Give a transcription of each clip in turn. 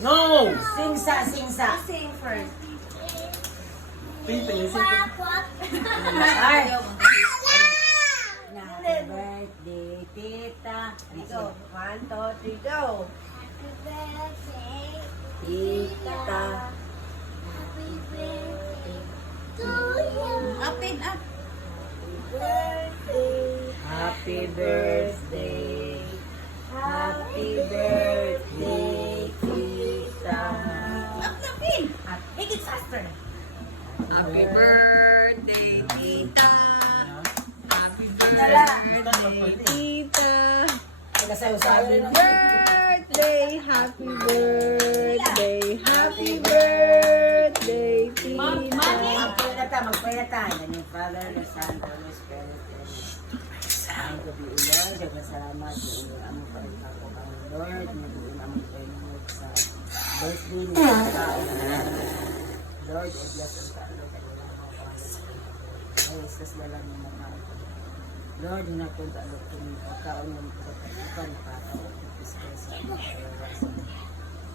No! Singsa, singsa. Sing first. Ping-ping, sing. Ay. Happy birthday, tita. Go. 1, 2, 3, go. Tita. Open up. Happy birthday. Happy birthday, tita. Up na, pin. Make it faster. Happy birthday, tita. Happy Nala. birthday, tita. Ay, nasayo-sayo rin ang Birthday, happy birthday, happy birthday, tita. Magpray na ta, magpray na ta. In the name of Father, the Son, the Holy Spirit. Ang gabi ulan, dagang salamat. Yung among palit ako kang Lord. Nabuin among palimod sa birthday ni Tao. Lord, I bless ang Tao. Ay, isas na lang yung mga Lord, hinapunta ang kami. Pagkaon ng pagkakaipan para mag-ispres sa among palawasan.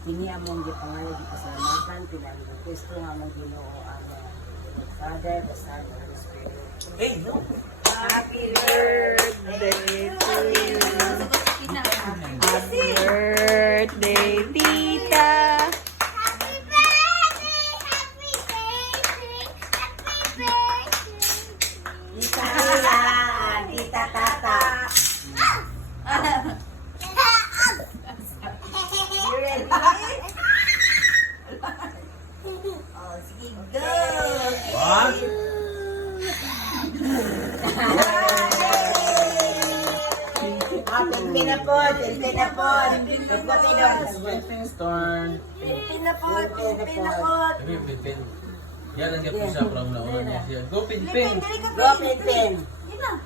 Kini among gipangayo di pasalamatan. Pinag ng Kristo nga among Ginoo ang Father, the Son, the Holy Spirit. Hey, no! Happy birthday to you. Happy birthday, tita. Tita Ila, Tita Tata. You ready? Oh, sige, go. What? Pilpin na po, pilpin na po. Pagpati doon. Ping-ping's turn. Pinapot, pinapot. Ping-ping. Yan ang gabi siya from nauna niya siya. Go, ping-ping! Go, pilpin. Yun na.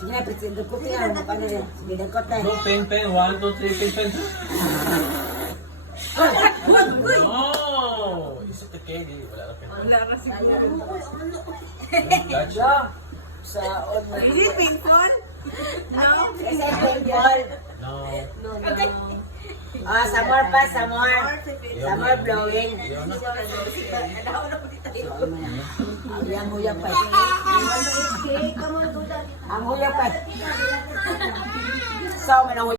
Sige na, pilpin. Dagkutin na. Paano rin? Sige, dagkot na. Go, ping-ping. 1, 2, 3, ping-ping. No! Is it okay? Wala na ping. Wala ka siguro. Catch. Go. Sa on mo. Is it ping pong? No. Kasi pilpol. No. Ah, some more pa, some more. Some more blowing. Yun na. Ang huya pa. Ang huya pa. So, manang